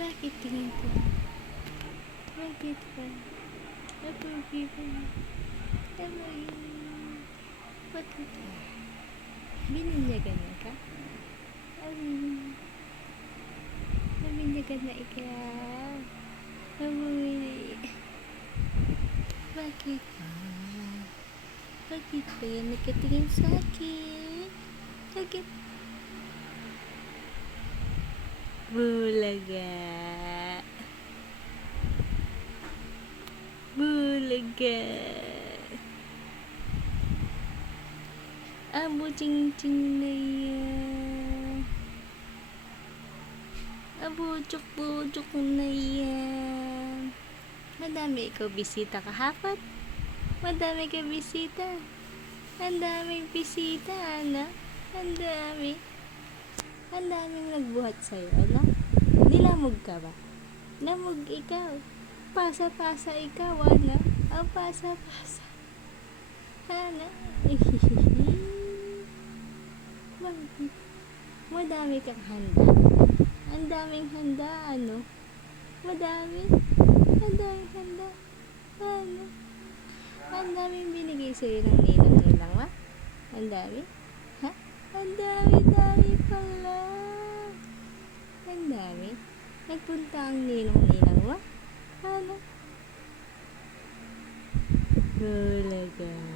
Bakit tingin ko? Bakit ba? Napugi ba? Bakit ba? Bininyagan na ka? Nabinyagan na ikaw. Namuli. Bakit ba? Bakit ba yan nakatingin sa akin? Bakit? Bulaga. Bulaga. Abo cing-cing na yan. Abo bujuk na yan. Madami ikaw bisita kahapon. Madami ka bisita. Ang daming bisita, ano? Ang dami. Ang daming nagbuhat sa'yo, ano? Nilamog ka ba? Lamog ikaw. Pasa-pasa ikaw, ano? Ang pasa-pasa. Ano? Bakit? Madami kang handa. Ang daming handa, ano? Madami. Ang daming handa. Ano? Ang daming binigay sa'yo ng ninang-ninang, ma? Ang dami? Ha? Ang dami pala. Ang dami. Nagpunta ang ninong-ninang, ma? Ano? Bulaga.